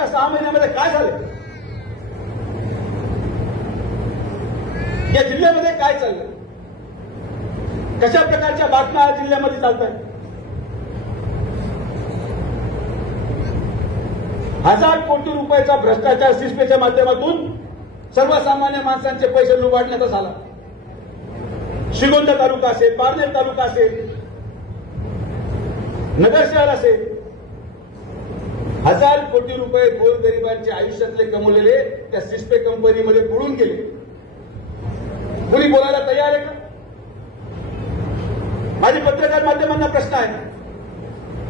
मागच्या सहा महिन्यामध्ये काय झालं? या जिल्ह्यामध्ये काय चाललं? कशा प्रकारच्या बातम्या या जिल्ह्यामध्ये चालत आहेत हजार कोटी रुपयाचा भ्रष्टाचार सिस्पेच्या माध्यमातून सर्वसामान्य माणसांचे पैसे लुबाडण्याचा झाला. श्रीगोंदा तालुका असेल पारनेर तालुका असेल नगर शहर असेल हजार कोटी रुपये गोरगरिबांच्या आयुष्यातले कमवलेले त्या सिस्पे कंपनीमध्ये बुडून गेले. कुणी बोलायला तयार आहे का? माझे पत्रकार माध्यमांना प्रश्न आहे.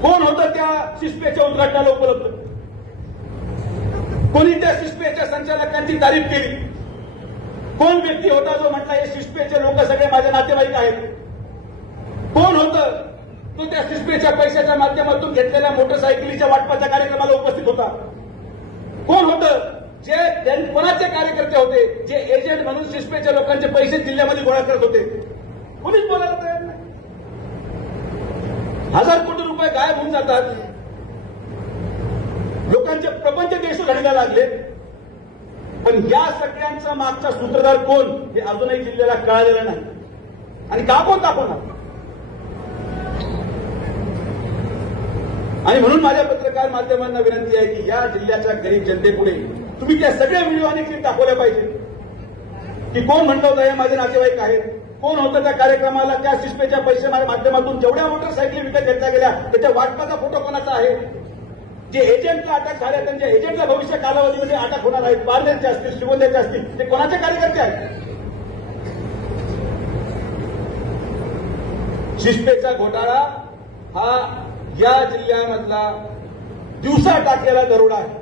कोण होतं त्या सिस्पेच्या उद्घाटनाला उपलब्ध? कोणी त्या सिस्पेच्या संचालकांची तारीफ केली? कोण व्यक्ती होता जो म्हटला हे सिस्पेचे लोक सगळे माझे नातेवाईक आहेत. कोण होतं तो त्या सिस्पेच्या पैशाच्या माध्यमातून घेतलेल्या मोटरसायकलीच्या वाटपाच्या कार्यक्रमाला उपस्थित होता. कोण होतं? जे कोणाचे कार्यकर्ते होते? जे एजंट म्हणून सिस्पेच्या लोकांचे पैसे जिल्ह्यामध्ये गोळा करत होते. कोणीच बोलायला तयार नाही. हजार कोटी रुपये गायब होऊन जातात. लोकांचे प्रपंच देश घडायला लागले. पण या सगळ्यांचा मागचा सूत्रधार कोण हे अजूनही जिल्ह्याला कळालेलं नाही. आणि का कोण दाखवणार? आणि म्हणून माझ्या पत्रकार माध्यमांना विनंती आहे की या जिल्ह्याच्या गरीब जनतेपुढे तुम्ही त्या सगळ्या व्हिडिओ आणि क्लिप दाखवल्या पाहिजे की कोण म्हणत होतं हे माझे नातेवाईक आहेत. कोण होतं त्या कार्यक्रमाला त्या शिस्पेच्या पैसे माध्यमातून जेवढ्या मोटरसायकली विकत घेतल्या गेल्या त्याच्या वाटपाचा फोटो कोणाचा आहे? जे एजंटला अटक झाल्या त्यांच्या एजंटला भविष्य कालावधीमध्ये अटक होणार आहेत पारनेरचे असतील शिवोद्याचे असतील ते कोणाचे कार्यकर्ते आहेत? शिस्पेचा घोटाळा हा या जिल्ह्यामधला दिवसा टाकलेला दरोडा आहे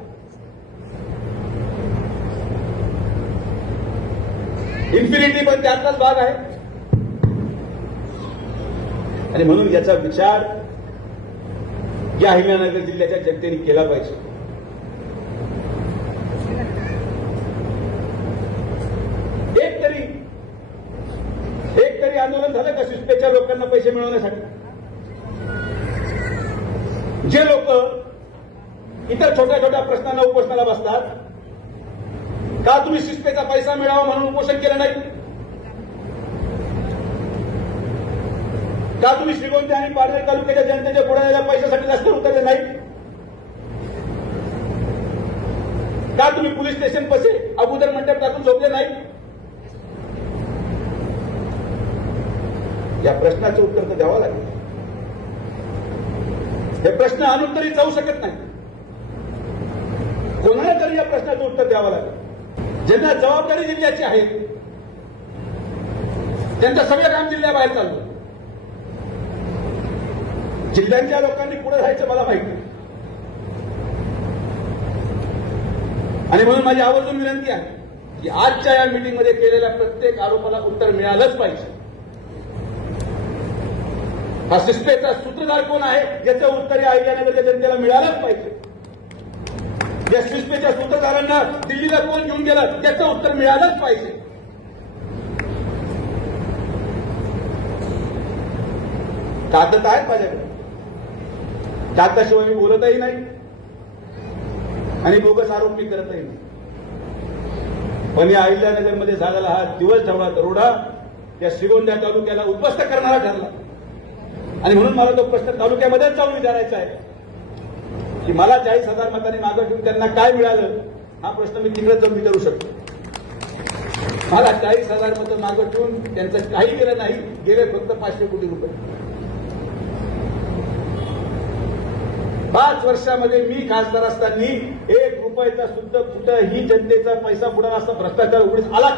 इन्फिनिटी पण त्यातलाच भाग आहे. आणि म्हणून याचा विचार या अहिल्यानगर जिल्ह्याच्या जनतेने केला पाहिजे. एक तरी एक तरी आंदोलन झालं का शिस्पेच्या लोकांना पैसे मिळवण्यासाठी? जे लोक इतर छोट्या छोट्या प्रश्नांना उपोषणाला बसतात का तुम्ही शिस्पेचा पैसा मिळावा म्हणून उपोषण केलं नाही? का तुम्ही श्रीगोंदे आणि पारनेर तालुक्याच्या जनतेच्या बुडालेल्या पैशासाठी जास्त उतरले नाही का तुम्ही पोलीस स्टेशन पसे अगोदर मंडप टाकून झोपले नाही या प्रश्नाचं उत्तर तर द्यावं लागेल. हे प्रश्न अनुत्तरित तरी जाऊ शकत नाही. कोणाला तरी या प्रश्नाचं उत्तर द्यावं लागेल. ज्यांना जबाबदारी जिल्ह्याची आहे त्यांचं सगळं काम जिल्ह्याबाहेर चाललं जिल्ह्यांच्या लोकांनी पुढे राहायचं मला माहिती आणि म्हणून माझी आवर्जून विनंती आहे की आजच्या या मीटिंगमध्ये केलेल्या प्रत्येक आरोपाला उत्तर मिळालंच पाहिजे. हा शिस्तेचा सूत्रधार कोण आहे? याचं उत्तर या अहिल्यानगरच्या जनतेला मिळालंच पाहिजे. या शिस्तेच्या सूत्रधारांना दिल्लीला कोण घेऊन गेला? त्याचं उत्तर मिळालंच पाहिजे. कागद आहेत माझ्याकडे. कागदाशिवाय मी बोलतही नाही. आणि बोगस आरोप मी करतही नाही. पण या अहिल्यानगरमध्ये झालेला हा दिवस ठेवला दरोडा या श्रीगोंद्या तालुक्याला उद्ध्वस्त करणारा ठरला. आणि म्हणून मला तो प्रश्न तालुक्यामध्येच जाऊन विचारायचा आहे. की मला चाळीस हजार मतांनी मागं ठेवून त्यांना काय मिळालं हा प्रश्न मी तिकडे जाऊन विचारू शकतो. मला चाळीस हजार मतं मागं ठेवून त्यांचं काही गेलं नाही गेले फक्त पाचशे कोटी रुपये. पाच वर्षामध्ये मी खासदार असताना एक रुपयाचा सुद्धा कुठंही जनतेचा पैसा बुडाला असा भ्रष्टाचार उघडीस आला